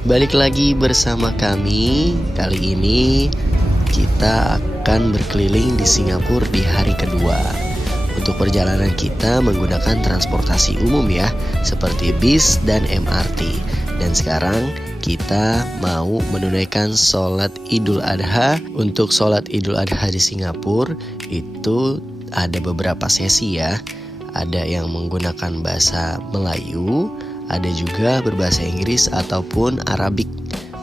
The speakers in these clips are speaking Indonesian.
Balik lagi bersama kami. Kali ini kita akan berkeliling di Singapura di hari kedua. Untuk perjalanan kita menggunakan transportasi umum ya, seperti bis dan MRT. Dan sekarang kita mau menunaikan sholat Idul Adha. Untuk sholat Idul Adha di Singapura itu ada beberapa sesi ya. Ada yang menggunakan bahasa Melayu, ada juga berbahasa Inggris ataupun Arabik,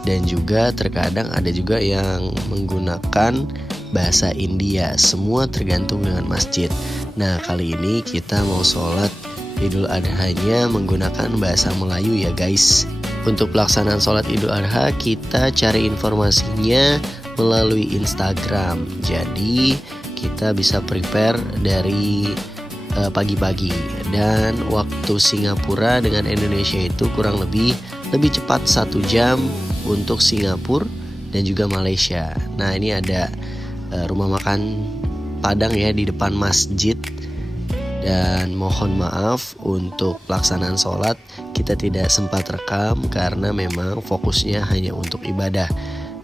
dan juga terkadang ada juga yang menggunakan bahasa India. Semua tergantung dengan masjid. Nah, kali ini kita mau sholat Idul Adha-nya menggunakan bahasa Melayu ya guys. Untuk pelaksanaan sholat Idul Adha kita cari informasinya melalui Instagram. Jadi kita bisa prepare dari pagi-pagi, dan waktu Singapura dengan Indonesia itu kurang lebih cepat 1 jam untuk Singapura dan juga Malaysia. Nah, ini ada rumah makan Padang ya di depan masjid, dan mohon maaf untuk pelaksanaan sholat kita tidak sempat rekam karena memang fokusnya hanya untuk ibadah.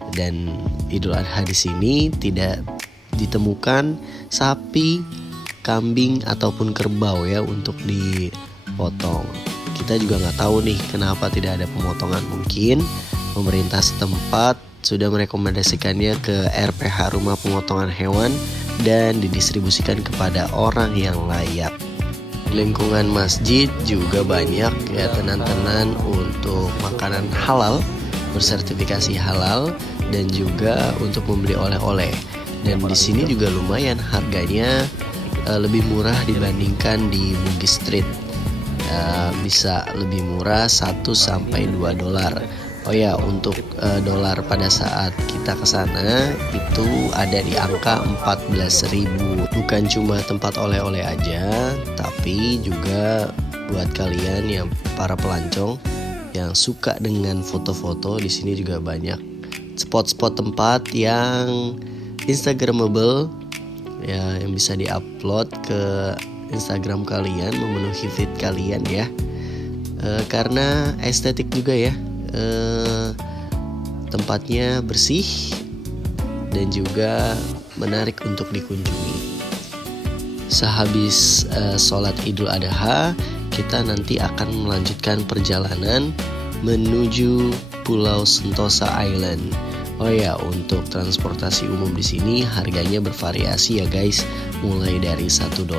Dan Idul Adha di sini tidak ditemukan sapi, kambing ataupun kerbau ya untuk dipotong. Kita juga nggak tahu nih kenapa tidak ada pemotongan. Mungkin pemerintah setempat sudah merekomendasikannya ke RPH Rumah Pemotongan Hewan dan didistribusikan kepada orang yang layak. Lingkungan masjid juga banyak ya tenan-tenan untuk makanan halal, bersertifikasi halal, dan juga untuk membeli oleh-oleh. Dan di sini juga lumayan harganya lebih murah dibandingkan di Bugis Street. Bisa lebih murah 1-2 dolar. Oh ya, untuk dolar pada saat kita ke sana itu ada di angka 14.000. Bukan cuma tempat oleh-oleh aja, tapi juga buat kalian yang para pelancong yang suka dengan foto-foto, di sini juga banyak spot-spot tempat yang instagramable ya, yang bisa diupload ke Instagram kalian, memenuhi feed kalian ya. Karena estetik juga ya, tempatnya bersih dan juga menarik untuk dikunjungi. Sehabis sholat Idul Adha, kita nanti akan melanjutkan perjalanan menuju Pulau Sentosa Island. Oh ya, untuk transportasi umum di sini harganya bervariasi ya guys, mulai dari $1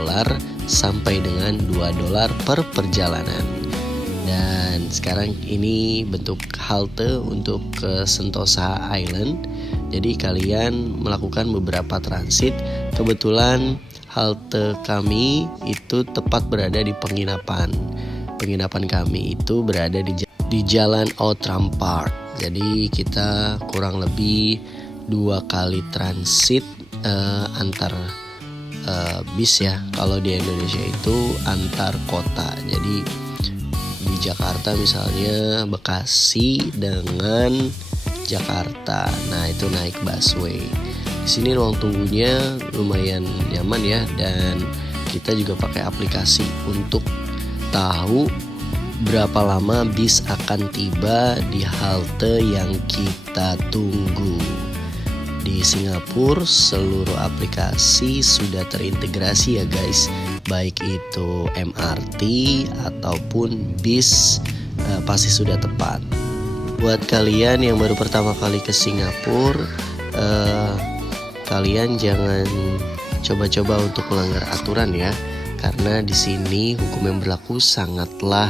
sampai dengan $2 per perjalanan. Dan sekarang ini bentuk halte untuk ke Sentosa Island. Jadi kalian melakukan beberapa transit. Kebetulan halte kami itu tepat berada di penginapan. Penginapan kami itu berada di Jalan Outram Park. Jadi kita kurang lebih 2 kali transit antar bis ya. Kalau di Indonesia itu antar kota. Jadi di Jakarta misalnya Bekasi dengan Jakarta. Nah, itu naik busway. Di sini ruang tunggunya lumayan nyaman ya, dan kita juga pakai aplikasi untuk tahu berapa lama bis akan tiba di halte yang kita tunggu. Di Singapura seluruh aplikasi sudah terintegrasi ya guys, baik itu MRT ataupun bis pasti sudah tepat. Buat kalian yang baru pertama kali ke Singapura, kalian jangan coba-coba untuk melanggar aturan ya, karena di sini hukum yang berlaku sangatlah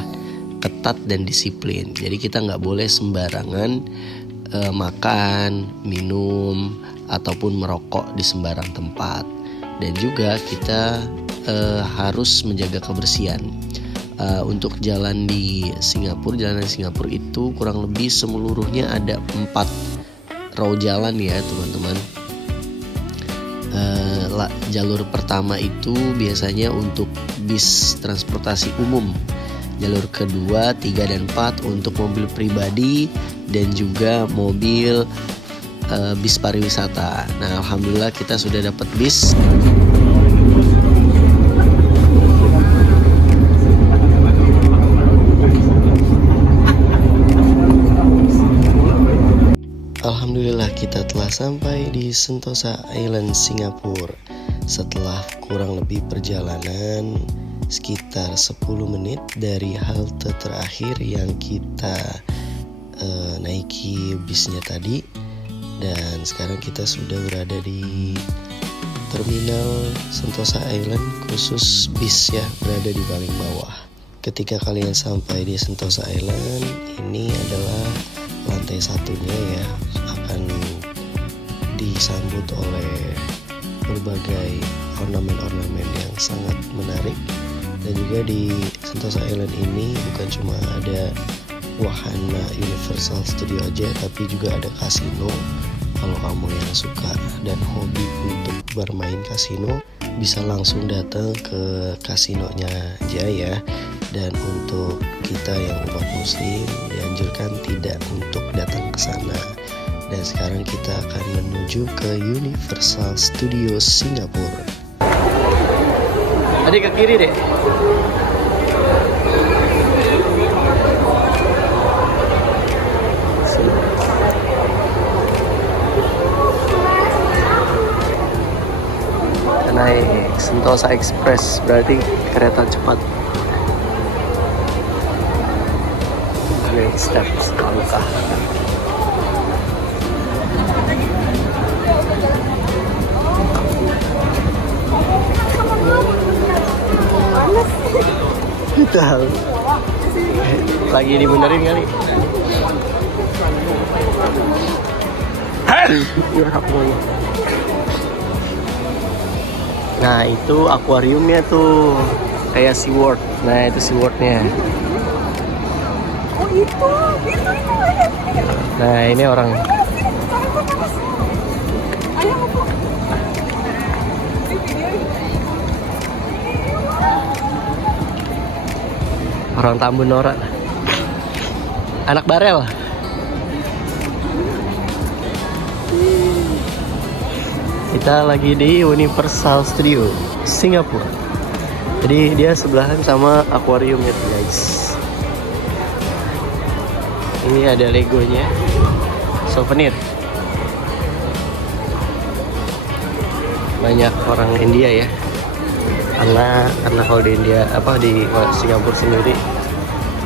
ketat dan disiplin. Jadi kita nggak boleh sembarangan makan, minum, ataupun merokok di sembarang tempat. Dan juga kita harus menjaga kebersihan. Untuk jalan di Singapura, jalanan Singapura itu kurang lebih seluruhnya ada 4 row jalan ya teman-teman. Jalur pertama itu biasanya untuk bis transportasi umum. Jalur kedua, 3 dan 4 untuk mobil pribadi dan juga mobil bis pariwisata. Nah, alhamdulillah kita sudah dapat bis. Alhamdulillah kita telah sampai di Sentosa Island, Singapura. Setelah kurang lebih perjalanan sekitar 10 menit dari halte terakhir yang kita naiki bisnya tadi. Dan sekarang kita sudah berada di terminal Sentosa Island, khusus bis ya, berada di paling bawah. Ketika kalian sampai di Sentosa Island, ini adalah lantai satunya ya, akan disambut oleh berbagai ornamen-ornamen yang sangat menarik. Dan juga di Sentosa Island ini bukan cuma ada wahana Universal Studio aja, tapi juga ada kasino. Kalau kamu yang suka dan hobi untuk bermain kasino, bisa langsung datang ke kasinonya aja ya. Dan untuk kita yang umat muslim dianjurkan tidak untuk datang ke sana. Dan sekarang kita akan menuju ke Universal Studios Singapura. Adik ke kiri deh. Naik Sentosa Express, berarti kereta cepat. Lihat steps langkah. Tahu. Lagi dibenerin kali. Nah itu akuariumnya tuh, kayak SeaWorld. Nah itu SeaWorldnya. Oh itu. Nah ini orang. Orang Tambun Nora. Anak Barel. Kita lagi di Universal Studio Singapura. Jadi dia sebelahan sama akuariumnya tuh guys. Ini ada Legonya, souvenir. Banyak orang India ya. Karena kalau di India di Singapura sendiri,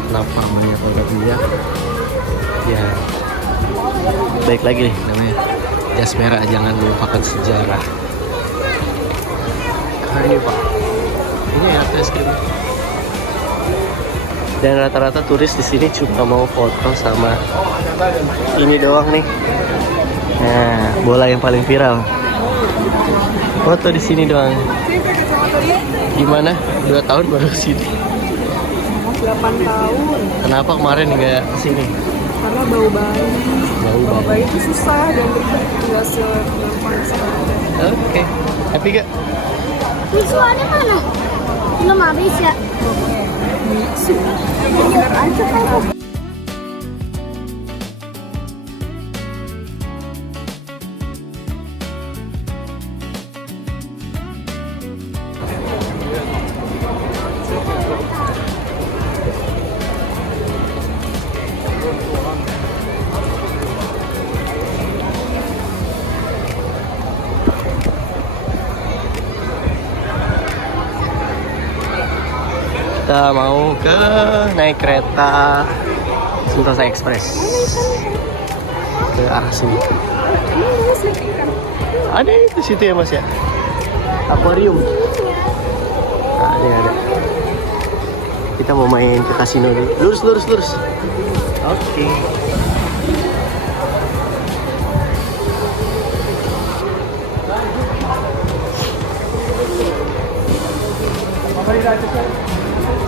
kenapa banyak orang India? Ya baik lagi nih namanya. Jas merah, jangan melupakan sejarah. Ini pak, ini artis krim. Dan rata-rata turis di sini cuma mau foto sama ini doang nih. Nah, bola yang paling viral. Foto di sini doang. Gimana? 2 tahun baru sini. 8 tahun. Kenapa kemarin nggak kesini? Karena bau bayi. Bau Bayi itu susah dan nggak segampang sekarang. Oke. Happy gak? Visualnya mana? Belum habis ya? Bener aja kan. Kita mau naik kereta Sentosa Express ke arah sini. Ada itu situ ya mas ya, akuarium. Nah, ada. Kita mau main ke kasino dulu. Lurus. Oke.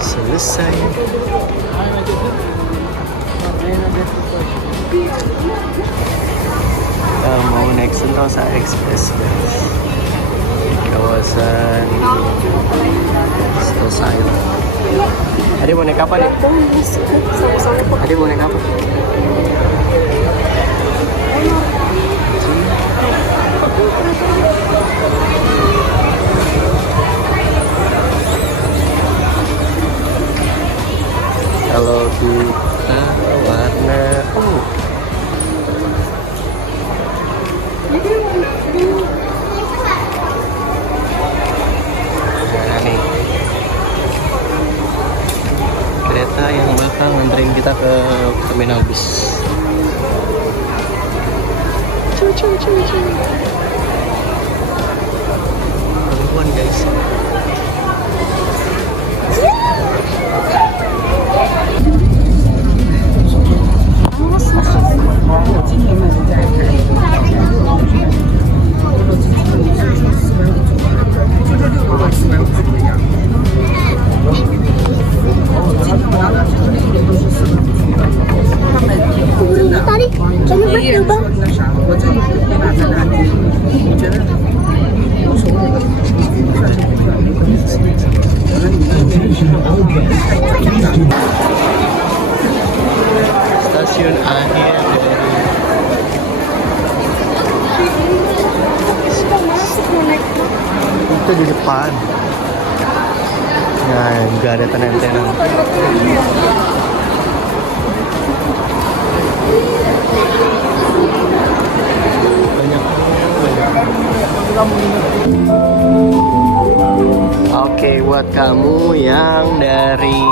Selesai. Kita mau naik Sentosa Express guys, di kawasan Sentosa Island. Adik mau naik apa deh? Adik mau naik apa? Kalau kita warna Perempuan guys. Tadi banyak banget bang. Stasiun akhir dari itu di depan. Nah, juga ada tenan-tenan. Banyak. Oke, buat kamu yang dari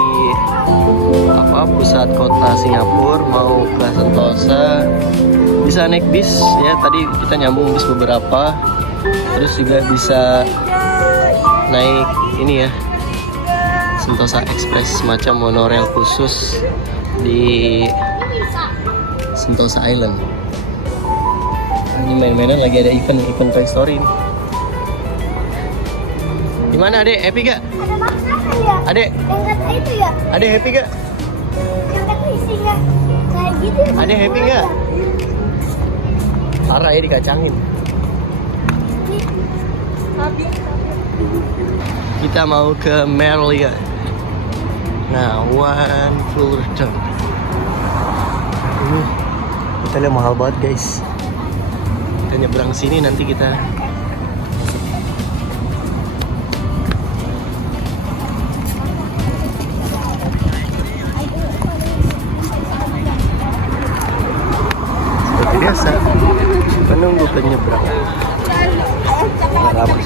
pusat kota Singapura mau ke Sentosa, bisa naik bis ya. Tadi kita nyambung bis beberapa, terus juga bisa naik ini ya, Sentosa Express, semacam monorail khusus di Sentosa Island. Ini main-mainan lagi ada event Toy Story ini. Gimana adek, happy gak? Ada makanan ya? Adek, Yang kata itu ya? adek happy gak? Yang kata isinya kayak gitu ya? Adek happy gak? Parah ya, dikacangin. Kita mau ke Merlion. Nah, One Fullerton. Ini hotelnya mahal banget guys. Kita nyebrang sini, nanti kita seperti biasa menunggu penyeberangan. Nggak lama.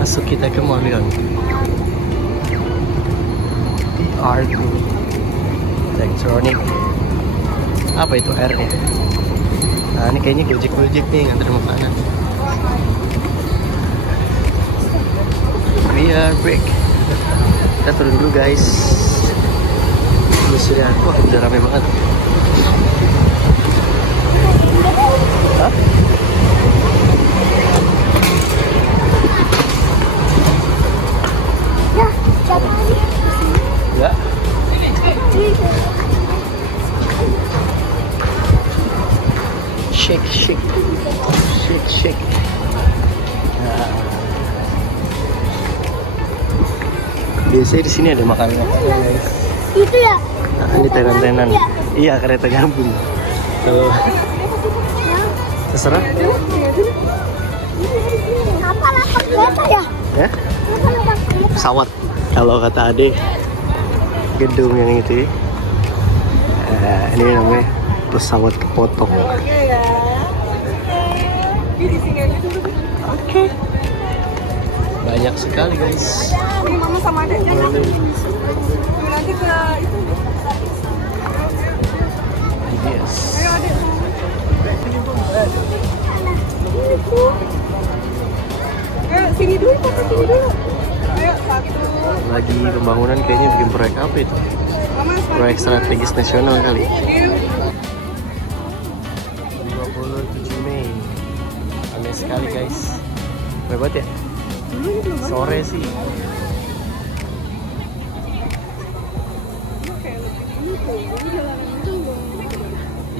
Masuk kita ke Merlion. PR2 Electronic. Apa itu R-nya? Nah, ini kayaknya Gojek nih nganter makanan. We are break. Kita turun dulu guys. Ini sudah, wah udah rame banget. Hah? Ya, siapa lagi? Ya. Shake. Nah. Biasanya di sini ada makanan guys. Itu ya? Nah, ini tenan-tenan. Iya, kereta nyambung. Tuh. Terserah. Apa lapak kereta ya? Ya? Apa lapak kereta? Pesawat. Kalau kata Ade, gedung yang itu. Ini namanya pesawat kepotong. Oke. Banyak sekali guys. Mama sama adeknya nanti ke itu. Yes. Ayo adek. Ayo sini dulu, Papa, sini dulu. Ayo satu. Lagi pembangunan kayaknya bikin proyek apa itu? Mama Proyek strategis nasional kali. 27 27 Mei. Aneh sekali guys. Hebat ya? Sore sih.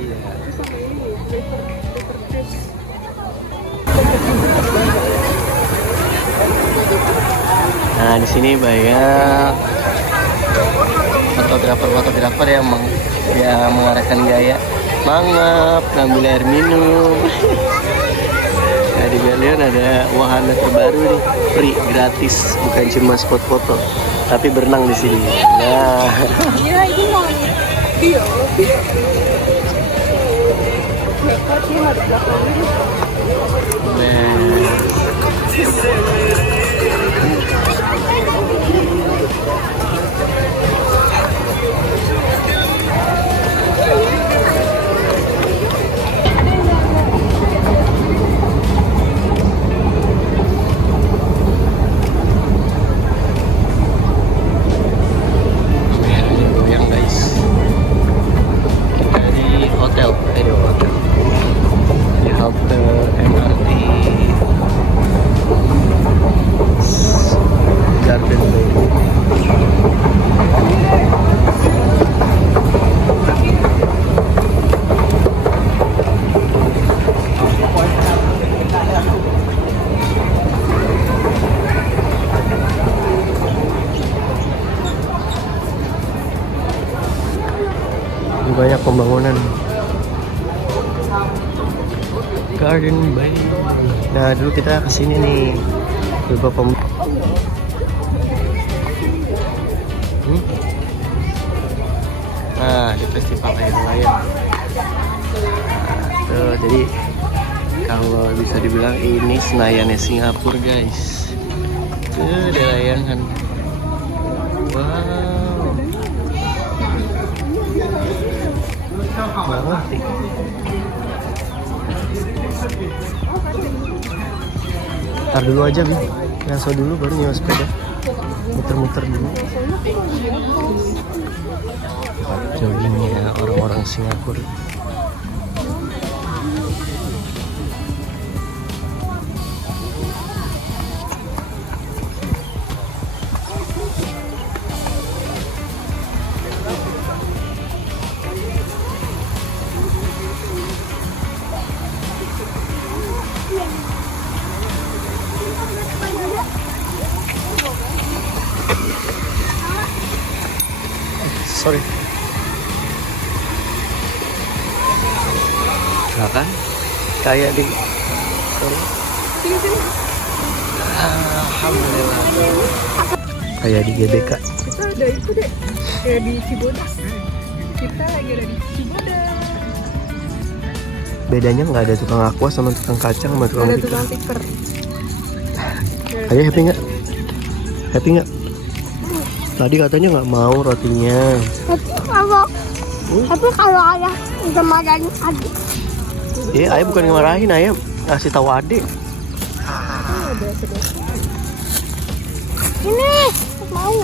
Iya. Nah, di sini banyak fotografer yang mengarahkan gaya mangap, ngambil air minum. Nah, di Merlion ada wahana terbaru nih, free, gratis, bukan cuma spot foto, tapi berenang di sini. Nah, Iya, itu mau. Iya. pembangunan Garden Bay. Nah dulu kita kesini nih beberapa Nah di festival layang-layang. Nah, tuh, jadi kalau bisa dibilang ini Senayannya Singapura guys. Tuh ada layangan. Wow. Banget sih. Ntar dulu aja Bi, ngaso dulu baru nyewa sepeda. Muter-muter dulu. Joggingnya orang-orang Singapura. Sorry. Nah kan kayak di Sini sini. Alhamdulillah kayak di GBK. Kita ada itu deh. Kayak di Cibodas. Kita lagi ada di Cibodas. Bedanya nggak ada tukang aqua sama tukang kacang sama tukang Ada tikar. tukang tikar. Ayo happy nggak? Happy nggak? Tadi katanya nggak mau rotinya. Tapi kalau ayah udah marahin adik. Ayah bukan ngemarahin, ayah ngasih tahu adik. Ada sedikit. Ini mau.